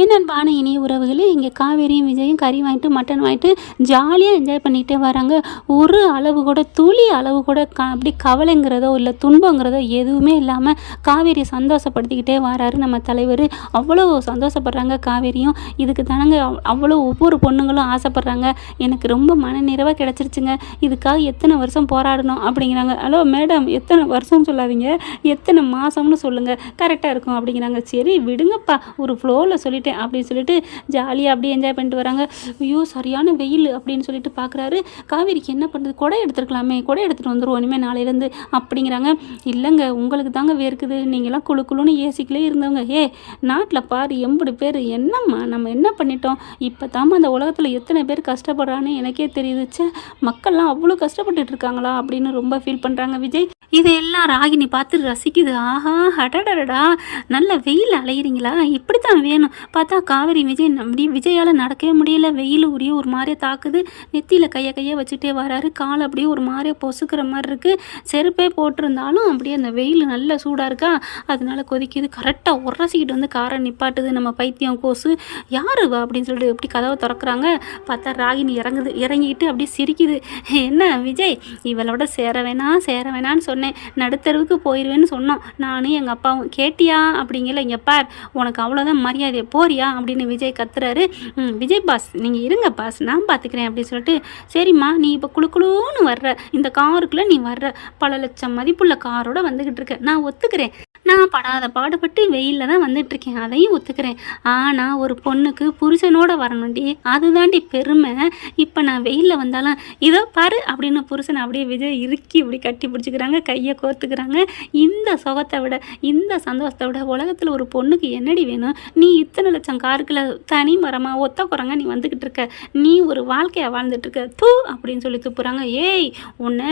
என்னென்பான இனிய உறவுகளே இங்கே காவேரியும் விஜயும் கறி வாங்கிட்டு மட்டன் வாங்கிட்டு ஜாலியாக என்ஜாய் பண்ணிகிட்டே வராங்க. ஒரு அளவு கூட துளி அளவு கூட க அப்படி கவலைங்கிறதோ இல்லை துன்பங்கிறதோ எதுவுமே இல்லாமல் காவேரியை சந்தோஷப்படுத்திக்கிட்டே வராரு நம்ம தலைவர். அவ்வளோ சந்தோஷப்படுறாங்க காவேரியும். இதுக்கு தானங்க அவ்- அவ்வளோ ஒவ்வொரு பொண்ணுங்களும் ஆசைப்படுறாங்க. எனக்கு ரொம்ப மனநிறைவாக கிடச்சிருச்சுங்க. இதுக்காக எத்தனை வருஷம் போராடணும் அப்படிங்கிறாங்க. ஹலோ மேடம் எத்தனை வருஷம் சொல்லாதீங்க. எத்தனை மாதம்னு சொல்லுங்கள் கரெக்டாக இருக்கும் அப்படிங்கிறாங்க. சரி விடுங்கப்பா. ஒரு ஃப்ளோவில் சொல்லிட்டேன் அப்படின்னு சொல்லிட்டு ஜாலியாக அப்படியே என்ஜாய் பண்ணிட்டு வராங்க. ஐயோ சரியான வெயில் அப்படின்னு சொல்லிட்டு பார்க்குறாரு காவேரிக்கு என்ன பண்ணுறது கொடை எடுத்துருக்கலாமே. கொடை எடுத்துகிட்டு வந்துருவோம். இனிமேல் நாளையிலேருந்து அப்படிங்கிறாங்க. இல்லைங்க உங்களுக்கு தாங்க வேர்க்குது. நீங்களாம் குழு குழுன்னு ஏசிக்கிலே இருந்தவங்க. ஏ நாட்டில் பாரு எம்படி பேர். என்னம்மா நம்ம என்ன பண்ணிட்டோம்? இப்போ தாம அந்த உலகத்தில் எத்தனை பேர் கஷ்டப்படுறான்னு எனக்கே தெரியுதுச்சே மக்கள்லாம் அவ்வளோ கஷ்டப்பட்டுட்டு இருக்காங்களா அப்படின்னு ரொம்ப ஃபீல் பண்ணுறாங்க விஜய். இதையெல்லாம் ராகினி பார்த்து ரசிக்குது. ஆஹா ஹடடடா நல்ல வெயில் அலையிறீங்களா? இப்படி தான் வேணும். பார்த்தா காவேரி விஜய் அப்படி விஜயால் நடக்கவே முடியல. வெயில் உரிய ஒரு மாதிரியே தாக்குது. நெத்தியில் கையை கையை வச்சுட்டே வராரு. கால் அப்படியே ஒரு மாதிரியே பொசுக்கிற மாதிரி இருக்குது செருப்பே போட்டிருந்தாலும் அப்படியே அந்த வெயில் நல்ல சூடாக இருக்கா? அதனால கொதிக்குது. கரெக்டாக உரசிக்கிட்டு வந்து காரை நிப்பாட்டுது நம்ம பைத்தியம் கோசு. யாரு அப்படின்னு சொல்லிட்டு எப்படி கதவை திறக்கிறாங்க? பார்த்தா ராகினி இறங்குது இறங்கிட்டு அப்படியே சிரிக்குது. என்ன விஜய் இவளோட சேர வேணாம் சேர வேணான்னு சொன்னேன். நடுத்தருவுக்கு போயிடுவேன்னு சொன்னோம். நானும் எங்கள் அப்பாவும் கேட்டியா? அப்படிங்கல இங்கே பார் உனக்கு அவ்வளோதான் மரியாதை போறியா? அப்படின்னு விஜய் கத்துறாரு. "ம், விஜய் பாஸ் நீங்கள் இருங்க பாஸ் நான் பார்த்துக்கிறேன் அப்படின்னு சொல்லிட்டு சரிம்மா நீ இப்போ குளு குளுன்னு வர்ற இந்த காருக்குள்ளே நீ வர்ற பல லட்சம் மதிப்புள்ள காரோட வந்துக்கிட்டு இருக்க நான் ஒத்துக்கிறேன். நான் படாத பாடுபட்டு வெயிலில் தான் வந்துட்டு இருக்கேன் அதையும் ஒத்துக்கிறேன். ஆனால் ஒரு பொண்ணுக்கு புருஷனோட வரணும்டி. அதுதாண்டி பெருமை. இப்போ நான் வெயிலில் வந்தாலும் இதோ பாரு அப்படின்னு புருஷனை அப்படியே விஜய் இறுக்கி இப்படி கட்டி பிடிச்சிக்கிறாங்க கையை கோர்த்துக்கிறாங்க. இந்த சுகத்தை விட இந்த சந்தோஷத்தை விட உலகத்தில் ஒரு பொண்ணுக்கு என்னடி வேணும்? நீ இத்தனை லட்சம் காருக்குள்ள தனி மரமாக ஒத்த குரங்க நீ வந்துக்கிட்டு இருக்க நீ ஒரு வாழ்க்கையை வாழ்ந்துட்டு இருக்க தூ அப்படின்னு சொல்லி துப்புறாங்க. ஏய் உன்னை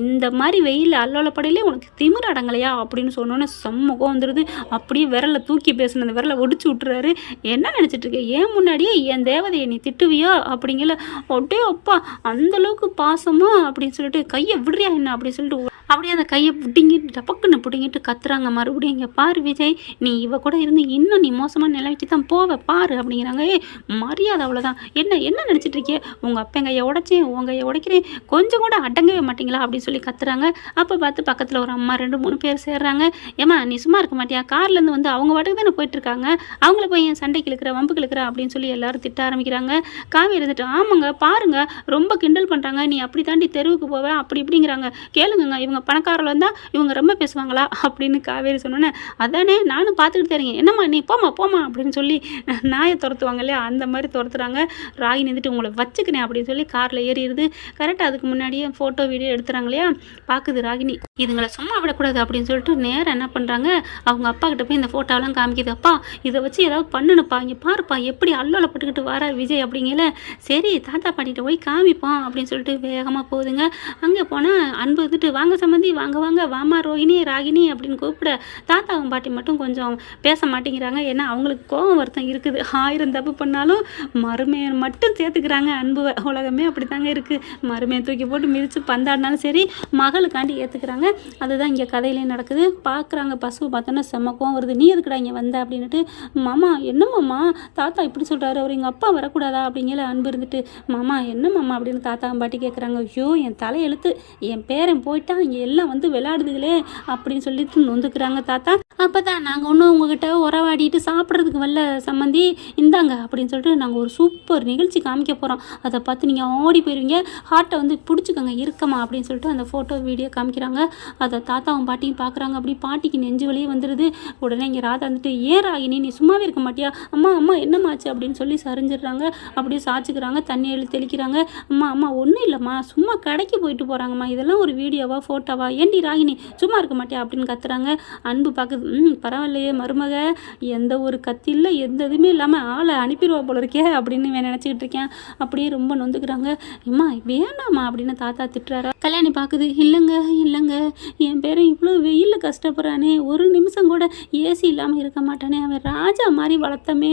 இந்த மாதிரி வெயில் அல்லோலப்படையிலே உனக்கு திமிர் அடங்கலையா? அப்படின்னு சொன்னோன்னே செம்மகம் வந்துடுது அப்படியே விரலை தூக்கி பேசின அந்த விரலை ஒடிச்சு விட்டுறாரு. என்ன நினச்சிட்டு இருக்க? ஏன் முன்னாடியே என் தேவதையை நீ திட்டுவியா? அப்படிங்கல. ஒட்டே அப்பா அந்த அளவுக்கு பாசமா? அப்படின்னு சொல்லிட்டு கையை விடுறியா என்ன? அப்படின்னு சொல்லிட்டு அப்படியே அந்த கையை பிடிங்கிட்டு டபக்குன்னு பிடிங்கிட்டு கத்துறாங்க. மறுபடியும் இங்கே பாரு விஜய் நீ இவ கூட இருந்து இன்னும் நீ மோசமான நிலைக்கு தான் போவ பாரு அப்படிங்கிறாங்க. ஏ மரியாதை அவ்வளோதான் என்ன என்ன நினச்சிட்டு இருக்கே? உங்கள் அப்பா கையை உடைச்சேன் உங்கள் கையை உடைக்கிறேன். கொஞ்சம் கூட அடங்கவே மாட்டீங்களா அப்படின்னு சொல்லி கத்துறாங்க. அப்போ பார்த்து பக்கத்தில் ஒரு அம்மா ரெண்டு மூணு பேர் சேர்றாங்க. ஏம்மா நீ சும்மா இருக்க மாட்டியா? கார்லேருந்து வந்து அவங்க வாட்டுக்கு தானே போயிட்டுருக்காங்க அவங்கள போய் என் சண்டைக்கு இழுக்கிற வம்புக்கு இழுக்கிற அப்படின்னு சொல்லி எல்லாரும் திட்ட ஆரம்பிக்கிறாங்க. காவி இருந்துட்டு ஆமாங்க பாருங்க ரொம்ப கிண்டல் பண்ணுறாங்க நீ அப்படி தாண்டி தெருவுக்கு போவ அப்படி இப்படிங்கிறாங்க. கேளுங்க இவங்க பணக்காரர்கள் வந்தால் இவங்க ரொம்ப பேசுவாங்களா அப்படின்னு காவேரி சொன்னோன்னே அதானே நானும் பார்த்துக்கிட்டு தரீங்க என்னம்மா நீ போமா போமா அப்படின்னு சொல்லி நாயை துரத்துவாங்க இல்லையா? அந்த மாதிரி துரத்துறாங்க. ராகி நின்றுட்டு உங்களை வச்சுக்கினேன் அப்படின்னு சொல்லி காரில் ஏறிடுது. கரெக்டாக அதுக்கு முன்னாடியே ஃபோட்டோ வீடியோ எடுத்துறாங்க இல்லையா? பார்க்குது ராகினி. இதுங்களை சும்மா விடக்கூடாது அப்படின்னு சொல்லிட்டு நேரம் என்ன பண்ணுறாங்க அவங்க அப்பா கிட்ட போய் இந்த ஃபோட்டோலாம் காமிக்குது. அப்பா இதை வச்சு ஏதாவது பண்ணணுப்பா இங்கே பாருப்பா எப்படி அல்லோலப்பட்டுக்கிட்டு வர விஜய் அப்படிங்கல சரி தாத்தா பாட்டிகிட்ட போய் காமிப்போம் அப்படின்னு சொல்லிட்டு வேகமாக போகுதுங்க. அங்கே போனால் அன்பு வந்துட்டு வாங்க சம்மந்தி வாங்க வாங்க வாமா ரோஹிணி ராகினி அப்படின்னு கூப்பிட தாத்தாவும் பாட்டி மட்டும் கொஞ்சம் பேச மாட்டேங்கிறாங்க. ஏன்னா அவங்களுக்கு கோபம் வருத்தம் இருக்குது. ஆயிரம் தப்பு பண்ணாலும் மருமையை மட்டும் சேர்த்துக்கிறாங்க அன்புவை. உலகமே அப்படி தாங்க இருக்குது மருமையை தூக்கி போட்டு மிதித்து பந்தாடினாலும் சரி மகளுக்காண்டி ஏற்றுக்கிறாங்க அதுதான் இங்கே கதையிலேயே நடக்குது. பார்க்குறாங்க பசுவை பார்த்தோன்னா செம்ம கோவம் வருது. நீ எதுக்குடா இங்கே வந்த? அப்படின்ட்டு மாமா என்ன மாமா? தாத்தா இப்படி சொல்கிறாரு அவர் எங்கள் அப்பா வரக்கூடாதா? அப்படிங்கிற அன்பு இருந்துட்டு மாமா என்ன மாமா? அப்படின்னு தாத்தா பாட்டி கேட்குறாங்க ஐயோ என் தலையெழுத்து என் பேரன் போயிட்டா இங்கே எல்லாம் வந்து விளையாடுதுகளே அப்படின்னு சொல்லிட்டு நொந்துக்கிறாங்க தாத்தா. அப்போ தான் நாங்கள் ஒன்றும் உங்ககிட்ட உறவாடிட்டு சாப்பிட்றதுக்கு வரல சம்மந்தி இந்தாங்க அப்படின்னு சொல்லிட்டு நாங்கள் ஒரு சூப்பர் நிகழ்ச்சி காமிக்க போகிறோம் அதை பார்த்து நீங்கள் ஓடி போயிருவீங்க. ஹார்ட்டை வந்து பிடிச்சிக்கோங்க இருக்கமா அப்படின்னு சொல்லிட்டு அந்த ஃபோட்டோ வீடியோ காமிக்கிறாங்க. அதை தாத்தாவும் பாட்டியும் பார்க்குறாங்க. அப்படி பாட்டிக்கு நெஞ்சு வலியே வந்துடுது உடனே இங்கே ராதா வந்துட்டு ஏன் ராகினி நீ சும்மாவே இருக்க மாட்டியா? அம்மா அம்மா என்னமாச்சு அப்படின்னு சொல்லி சரிஞ்சிடுறாங்க. அப்படியே சாய்ச்சிக்கிறாங்க தண்ணி எழுதி தெளிக்கிறாங்க. அம்மா அம்மா ஒன்றும் இல்லைம்மா. சும்மா கடைக்கு போயிட்டு போகிறாங்கம்மா இதெல்லாம் ஒரு வீடியோவா ஃபோட்டோவா ஏண்டி ராகினி சும்மா இருக்க மாட்டியா? அப்படின்னு கத்துறாங்க. அன்பு பார்க்குது ம் பரவாயில்லையே மருமக. எந்த ஒரு கத்தி இல்லை எந்த இதுவுமே இல்லாமல் ஆளை அனுப்பிடுவா போல இருக்கே அப்படின்னு நினச்சிக்கிட்டு இருக்கேன். அப்படியே ரொம்ப நொந்துக்கிறாங்க. அம்மா வேணாம்மா அப்படின்னு தாத்தா திட்டுறாரா. கல்யாணி பார்க்குது இல்லைங்க இல்லைங்க என் பேரன் இவ்வளோ வெயிலில் கஷ்டப்படுறானே ஒரு நிமிஷம் கூட ஏசி இல்லாமல் இருக்க மாட்டானே அவன் ராஜா மாதிரி வளர்த்தமே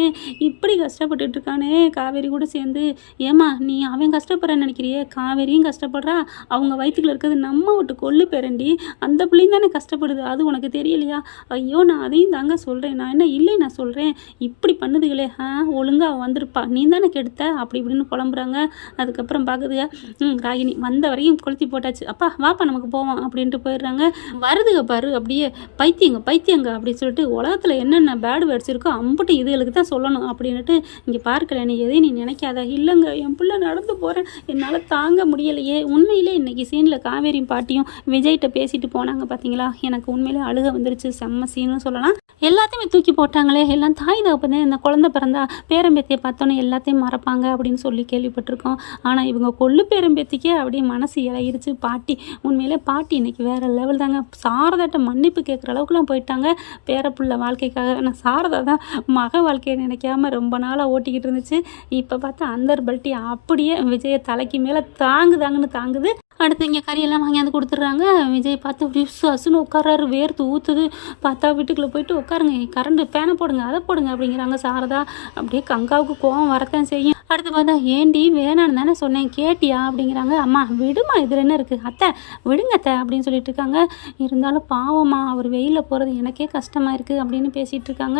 இப்படி கஷ்டப்பட்டுட்டு இருக்கானே. காவேரி கூட சேர்ந்து ஏமா நீ அவன் கஷ்டப்படுறான்னு நினைக்கிறியே? காவேரியும் கஷ்டப்படுறா? அவங்க வயிற்றுக்குள்ள இருக்கிறது நம்ம விட்டு கொள்ளு பேரண்டி அந்த பிள்ளையும் தானே கஷ்டப்படுது அது உனக்கு தெரியலையா? ஐயோ நான் அதையும் தாங்க சொல்கிறேன் நான் என்ன இல்லை நான் சொல்கிறேன் இப்படி பண்ணுதுகளே ஆ ஒழுங்காக வந்திருப்பா நீ தானே கெடுத்த? அப்படி இப்படின்னு புலம்புறாங்க. அதுக்கப்புறம் பார்க்குதுங்க ம் ராகினி வந்த வரையும் கொளுத்தி போட்டாச்சு. அப்பா வாப்பா நமக்கு போவோம் அப்படின்ட்டு போயிடுறாங்க. வருதுங்க பாரு அப்படியே பைத்தியங்க பைத்தியங்க அப்படின்னு சொல்லிட்டு உலகத்தில் என்னென்ன பேடு வேர்ட்ஸ் இருக்கோ அம்புட்டு இதுகளுக்கு தான் சொல்லணும் அப்படின்னுட்டு இங்கே பார்க்கல நீ எதையும் நீ நினைக்காத. இல்லைங்க என் பிள்ளை நடந்து போகிறேன் என்னால் தாங்க முடியலையே. உண்மையிலே இன்னைக்கு சீனில் காவேரியும் பாட்டியும் விஜய்கிட்ட பேசிட்டு போனாங்க பார்த்தீங்களா எனக்கு உண்மையிலே அழுக வந்துருச்சு. செம்ம சீனும் சொல்லலாம். எல்லாத்தையுமே தூக்கி போட்டாங்களே. எல்லாம் தாய் தகப்பனே இந்த குழந்தை பிறந்தா பேரம்பேத்தியை பார்த்தோன்னே எல்லாத்தையும் மறப்பாங்க அப்படின்னு சொல்லி கேள்விப்பட்டிருக்கோம். ஆனால் இவங்க கொள்ளு பேரம்பேத்திக்கே அப்படியே மனசு இழகிருச்சு பாட்டி உண்மையிலே பாட்டி இன்றைக்கி வேற லெவல் தாங்க. சாரதாட்ட மன்னிப்பு கேட்குற அளவுக்குலாம் போயிட்டாங்க. பேரப்புள்ள வாழ்க்கைக்காக. நான் சாரதா தான் மக வாழ்க்கையை நினைக்காம ரொம்ப நாளாக ஓட்டிக்கிட்டு இருந்துச்சு. இப்போ பார்த்தா அந்தர் பல்ட்டி அப்படியே விஜய தலைக்கு மேலே தாங்குதாங்கன்னு தாங்குது. அடுத்து இங்கே கறியெல்லாம் வாங்கியாந்து கொடுத்துட்றாங்க. விஜய் பார்த்து அப்படி அசுன்னு உட்காராரு வேர்த்து ஊற்றுது பார்த்தா வீட்டுக்குள்ளே போயிட்டு உட்காருங்க. கரண்ட் பேனை போடுங்க அதை போடுங்க அப்படிங்கிறாங்க சாரதா. அப்படியே கங்காவுக்கு கோவம் வரத்தான் செய்யும். அடுத்து பார்த்தா ஏண்டி வேணான்னு தானே சொன்னேன். கேட்டியா? அப்படிங்கிறாங்க. அம்மா விடுமா இதில் என்ன இருக்குது அத்தை விடுங்க அத்தை அப்படின்னு சொல்லிட்டு இருக்காங்க. இருந்தாலும் பாவம்மா அவர் வெயிலில் போகிறது எனக்கே கஷ்டமாக இருக்குது அப்படின்னு பேசிகிட்டு இருக்காங்க.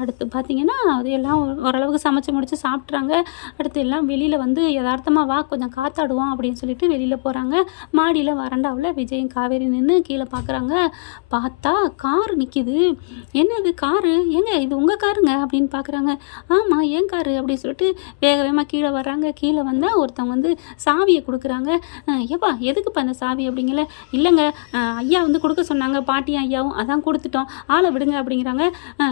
அடுத்து பார்த்தீங்கன்னா அது எல்லாம் ஓரளவுக்கு சமைச்சு முடிச்சு சாப்பிட்றாங்க அடுத்து எல்லாம் வெளியில் வந்து யதார்த்தமாக வா கொஞ்சம் காத்தாடுவோம் அப்படின்னு சொல்லிட்டு வெளியில் போகிறாங்க மாடியில் வறண்டாவில் விஜயும் காவேரி நின்று கீழே பார்க்குறாங்க பார்த்தா கார் நிற்கிது என்னது காரு? ஏங்க இது உங்கள் காருங்க அப்படின்னு பார்க்குறாங்க ஆமாம் ஏன் காரு அப்படின்னு சொல்லிட்டு வேக வேகமாக கீழே வர்றாங்க. கீழே வந்தால் ஒருத்தவங்க வந்து சாவியை கொடுக்குறாங்க. ஏப்பா எதுக்குப்பா அந்த சாவி அப்படிங்கல? இல்லைங்க ஐயா வந்து கொடுக்க சொன்னாங்க. பாட்டியும் ஐயாவும் அதான் கொடுத்துட்டோம். ஆளை விடுங்க அப்படிங்கிறாங்க.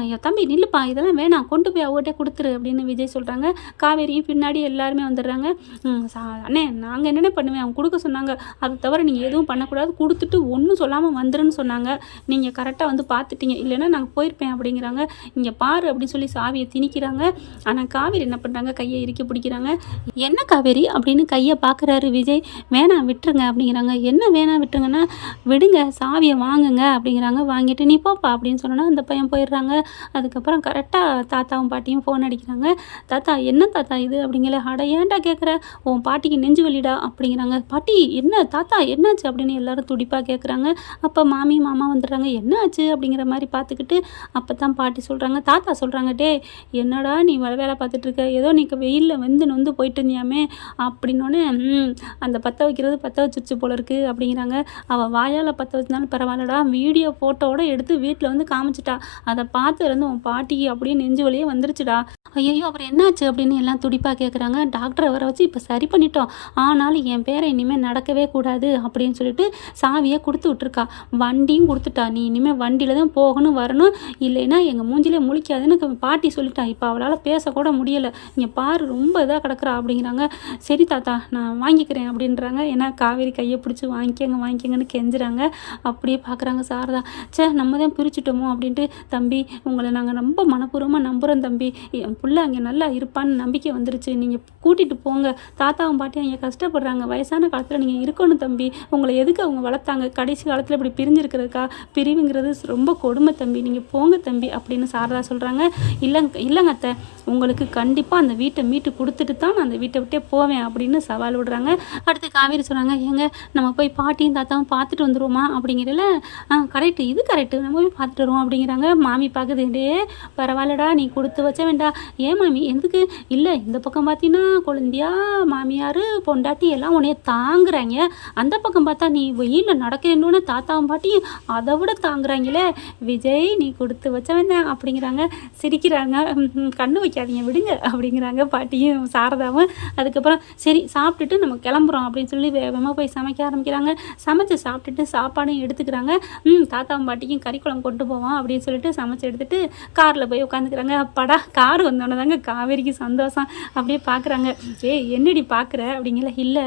என் தம்பி நில்லுப்பா இதெல்லாம் வேணாம். கொண்டு போய் அவர்கிட்ட கொடுத்துரு அப்படின்னு விஜய் சொல்கிறாங்க காவேரியும் பின்னாடி எல்லாருமே வந்துடுறாங்க. சா- அண்ணே நாங்கள் என்னென்ன பண்ணுவேன்? அவங்க கொடுக்க சொன்னாங்க. அதை தவிர நீங்கள் எதுவும் பண்ணக்கூடாது. கொடுத்துட்டு ஒன்றும் சொல்லாமல் வந்துருன்னு சொன்னாங்க. நீங்கள் கரெக்டாக வந்து பார்த்துட்டீங்க. இல்லைன்னா நாங்கள் போயிருப்பேன் அப்படிங்கிறாங்க. இங்கே பாரு அப்படின்னு சொல்லி சாவியை திணிக்கிறாங்க. ஆனால் காவேரி என்ன பண்ணுறாங்க கையை இறுக்கி பிடிக்கிறாங்க. என்ன காவேரி? அப்படின்னு கையை பார்க்குறாரு விஜய். வேணாம் விட்டுருங்க அப்படிங்கிறாங்க. என்ன வேணாம் விட்டுருங்கன்னா விடுங்க சாவியை வாங்குங்க அப்படிங்கிறாங்க. வாங்கிட்டு நீ போப்பா அப்படின்னு சொன்னோன்னா அந்த பையன் போயிடுறாங்க. அதுக்கப்புறம் கரெக்டாக தாத்தாவும் பாட்டியும் ஃபோன் அடிக்கிறாங்க. தாத்தா என்ன தாத்தா இது? அப்படிங்கிற அட ஏன்டா கேட்குற உன் பாட்டிக்கு நெஞ்சு வலிடா? அப்படிங்கிறாங்க. பாட்டி என்ன என்ன தாத்தா என்னாச்சு? அப்படின்னு எல்லாரும் துடிப்பாக கேட்குறாங்க அப்போ மாமி மாமா வந்துடுறாங்க. என்னாச்சு? அப்படிங்கிற மாதிரி பார்த்துக்கிட்டு அப்போ தான் பாட்டி சொல்கிறாங்க தாத்தா சொல்கிறாங்க டே என்னடா நீ வேலை வேலை பார்த்துட்ருக்க ஏதோ நீ வெயிலில் வந்து நொந்து போயிட்டு இருந்தியாமே அப்படின்னோடனே அந்த பற்ற வைக்கிறது பற்ற வச்சிருச்சு போல இருக்குது அப்படிங்கிறாங்க. அவள் வாயால் பற்ற வச்சனாலும் பரவாயில்லடா. வீடியோ ஃபோட்டோவோட எடுத்து வீட்டில் வந்து காமிச்சிட்டா. அதை பார்த்து இருந்து உன் பாட்டி அப்படியே நெஞ்சு வழியே வந்துருச்சுடா. ஐயோ அப்புறம் என்னாச்சு? அப்படின்னு எல்லாம் துடிப்பாக கேட்குறாங்க டாக்டரை வர வச்சு இப்போ சரி பண்ணிட்டோம். ஆனாலும் என் பேரை இனிமேல் நடக்கவே கூடாது அப்படின்னு சொல்லிட்டு சாவியை கொடுத்து விட்ருக்கா வண்டியும் கொடுத்துட்டா. நீ இனிமேல் வண்டியில் தான் போகணும் வரணும். இல்லைன்னா எங்கள் மூஞ்சிலே முழிக்காதுன்னு பாட்டி சொல்லிட்டா. இப்போ அவளால் பேசக்கூட முடியலை. இங்கே பாரு ரொம்ப இதாக கிடக்குறா அப்படிங்கிறாங்க. சரி தாத்தா நான் வாங்கிக்கிறேன் அப்படின்றாங்க. ஏன்னா காவேரி கையை பிடிச்சி வாங்கிக்கங்க வாங்கிக்கங்கன்னு கெஞ்சுறாங்க. அப்படியே பார்க்குறாங்க சாரதா. ச்சே நம்ம தான் பிரிச்சுட்டோமோ அப்படின்ட்டு தம்பி உங்களை நாங்கள் ரொம்ப மனப்பூர்வமாக நம்புகிறோம் தம்பி. என் பிள்ளை அங்கே நல்லா இருப்பான்னு நம்பிக்கை வந்துருச்சு. நீங்கள் கூட்டிகிட்டு போங்க. தாத்தாவும் பாட்டியும் அங்கே கஷ்டப்படுறாங்க. வயசான காலத்தில் நீங்கள் இருக்கணும் தம்பி. உங்களை எதுக்கு அவங்க வளர்த்தாங்க? கடைசி காலத்தில் இப்படி பிரிஞ்சிருக்கிறதுக்கா? பிரிவுங்கிறது ரொம்ப கொடுமை தம்பி. நீங்கள் போங்க தம்பி அப்படின்னு சாரதா சொல்கிறாங்க இல்லைங்க இல்லைங்க அத்தை. உங்களுக்கு கண்டிப்பாக அந்த வீட்டை மீட்டு கொடுத்துட்டு தான் நான் அந்த வீட்டை விட்டே போவேன் அப்படின்னு சவால் விடுறாங்க. அடுத்து காவேரி சொல்கிறாங்க ஏங்க நம்ம போய் பாட்டியும் தாத்தாவும் பார்த்துட்டு வந்துடுவோமா அப்படிங்கிறதுல ஆ கரெக்டு இது கரெக்டு நம்ம போய் பார்த்துட்டு வருவோம். அப்படிங்கிறாங்க. மாமி பார்க்குது டே பரவாயில்லடா நீ கொடுத்து வச்ச வேண்டாம். ஏன் மாமி? எதுக்கு? இல்லை இந்த பக்கம் பார்த்தீங்கன்னா குழந்தையா மாமியார் பொண்டாட்டி எல்லாம் உன்னைய தாங்குறாங்க. அந்த பக்கம் பார்த்தா நீ வெயிலில் நடக்கிறேன்னு தாத்தாவும் பாட்டியும் அதை விட தாங்குறாங்களே. விஜய் நீ கொடுத்து வச்சவன் தான் அப்படிங்கிறாங்க. சிரிக்கிறாங்க. கண்ணு வைக்காதீங்க விடுங்க அப்படிங்கிறாங்க பாட்டியும் சாரதாவும். அதுக்கப்புறம் சரி சாப்பிட்டுட்டு நம்ம கிளம்புறோம் அப்படின்னு சொல்லி வேகமாக போய் சமைக்க ஆரம்பிக்கிறாங்க. சமைச்சு சாப்பிட்டுட்டு சாப்பாடும் எடுத்துக்கிறாங்க. ம் தாத்தாவும் பாட்டிக்கும் கறி குழம்பு கொண்டு போவோம் அப்படின்னு சொல்லிட்டு சமைச்சு எடுத்துட்டு காரில் போய் உட்காந்துக்கிறாங்க. படா கார் வந்தோடனே தாங்க காவேரிக்கு சந்தோஷம் அப்படியே பார்க்குறாங்க ஏய் என்னடி பார்க்குற அப்படிங்கிற இல்லை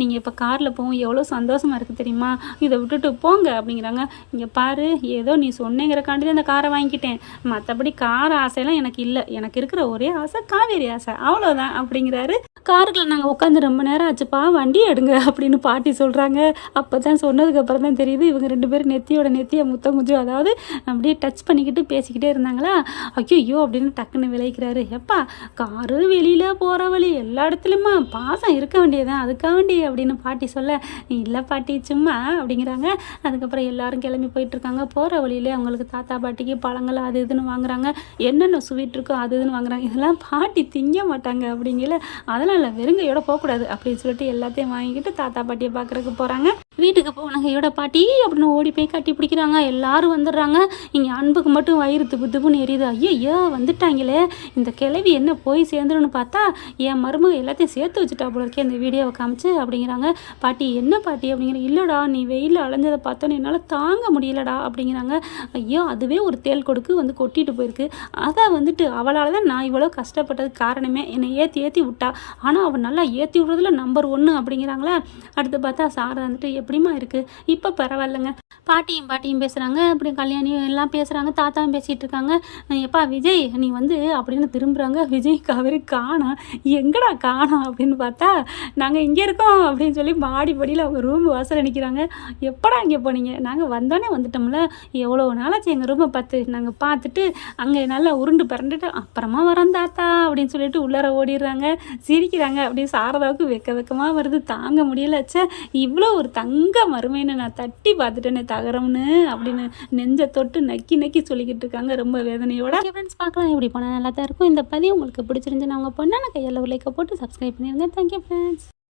நீங்கள் இப்போ காரில் போவோம் எவ்வளோ சந்தோஷமாக இருக்குது தெரியுமா? இதை விட்டுட்டு போங்க அப்படிங்கிறாங்க. இங்கே பாரு ஏதோ நீ சொன்னேங்கிறக்காண்டி தான் இந்த காரை வாங்கிக்கிட்டேன் மற்றபடி கார் ஆசையெல்லாம் எனக்கு இல்லை. எனக்கு இருக்கிற ஒரே ஆசை காவேரி ஆசை. அவ்வளோதான் அப்படிங்கிறாரு. காருக்குள்ள நாங்கள் உட்காந்து ரொம்ப நேரம் ஆச்சுப்பா வண்டி எடுங்க அப்படின்னு பாட்டி சொல்கிறாங்க அப்போ தான் சொன்னதுக்கப்புறம் தான் தெரியுது இவங்க ரெண்டு பேரும் நெத்தியோட நெத்தியை முத்தம் குஞ்சு அதாவது அப்படியே டச் பண்ணிக்கிட்டு பேசிக்கிட்டே இருந்தாங்களா? ஐயோ அப்படின்னு டக்குன்னு விளைக்கிறாரு எப்பா காரு வெளியில் போகிற வழி எல்லா இடத்துலையுமா? பாசம் இருக்க வேண்டியதான் அதுக்காக வேண்டி அப்படின்னு பாட்டி சொல்ல இல்லை பாட்டி சும்மா அப்படிங்கிறாங்க. அதுக்கப்புறம் எல்லாரும் கிளம்பி போயிட்டுருக்காங்க. போகிற வழியிலே அவங்களுக்கு தாத்தா பாட்டிக்கு பழங்கள் அது இதுன்னு வாங்குறாங்க. என்னென்ன ஸ்வீட் இருக்கோ அது இதுன்னு வாங்குறாங்க. இதெல்லாம் பாட்டி திங்க மாட்டாங்க அப்படிங்கிற அதெல்லாம் இல்லை வெறுங்கையோட போகக்கூடாது அப்படின்னு சொல்லிட்டு எல்லாத்தையும் வாங்கிக்கிட்டு தாத்தா பாட்டியை பார்க்குறதுக்கு போகிறாங்க வீட்டுக்கு போனகையோட பாட்டி அப்படின்னு ஓடி போய் கட்டி பிடிக்கிறாங்க. எல்லாரும் வந்துடுறாங்க. இங்கே அன்புக்கு மட்டும் வயிறு துப்பு துப்புன்னு எரியுது. ஐயோ வந்துட்டாங்களே. இந்த கிளவி என்ன போய் சேர்ந்துருன்னு பார்த்தா என் மருமக எல்லாத்தையும் சேர்த்து வச்சுட்டா போல இருக்கே இந்த வீடியோவை காமிச்சு அப்படிங்கிறாங்க. பாட்டி என்ன பாட்டி அப்படிங்கிற இல்லைடா நீ வெயிலில் அலைஞ்சதை பார்த்தோன்னு என்னால் தாங்க முடியலடா அப்படிங்கிறாங்க. ஐயோ அதுவே ஒரு தேல் கொடுக்கு வந்து கொட்டிட்டு போயிருக்கு. அதை வந்துட்டு அவளால் தான் நான் இவ்வளோ கஷ்டப்பட்டதுக்கு காரணமே. என்னை ஏற்றி ஏற்றி விட்டா. ஆனால் அவள் நல்லா ஏற்றி விடுறதுல நம்பர் ஒன்று அப்படிங்கிறாங்களே. அடுத்து பார்த்தா சாரை வந்துட்டு எப்படிமா இருக்குது இப்போ பரவாயில்லைங்க. பாட்டியும் பாட்டியும் பேசுகிறாங்க அப்படி கல்யாணியும் எல்லாம் பேசுகிறாங்க தாத்தாவும் பேசிகிட்டு இருக்காங்க. எப்பா விஜய் நீ வந்து அப்படின்னு திரும்புகிறாங்க விஜய் காவேரி காணோம் எங்கடா காணோம் அப்படின்னு பார்த்தா நாங்கள் இங்கே இருக்கோம் அப்படின்னு சொல்லி மாடி படியில் அவங்க ரூம் வாசல் நிற்கிறாங்க எப்படா இங்கே போனீங்க? நாங்கள் வந்தோடனே வந்துட்டோம்ல. எவ்வளோ நாளாச்சு எங்கள் ரூமை பார்த்து. நாங்கள் பார்த்துட்டு அங்கே நல்லா உருண்டு பிறண்டுட்டு அப்புறமா வரோம் தாத்தா அப்படின்னு சொல்லிட்டு உள்ளார ஓடிடுறாங்க. சிரிக்கிறாங்க. அப்படின்னு சாரதாவுக்கு வெக்க வெக்கமாக வருது. தாங்க முடியலச்சே இவ்வளோ ஒரு தங்க உங்கள் மருமையினை நான் தட்டி பார்த்துட்டேனே தகரம்னு அப்படின்னு நெஞ்சை தொட்டு நக்கி நக்கி சொல்லிக்கிட்டு இருக்காங்க. ரொம்ப வேதனையோட. ஃப்ரெண்ட்ஸ் பார்க்கலாம். எப்படி போனால் நல்லா தான் இருக்கும். இந்த பதிவு உங்களுக்கு பிடிச்சிருந்துச்சுன்னா அவங்க பொண்ணான கையில் லைக்கை போட்டு சப்ஸ்கிரைப் பண்ணிடுங்க தேங்க்யூ ஃப்ரெண்ட்ஸ்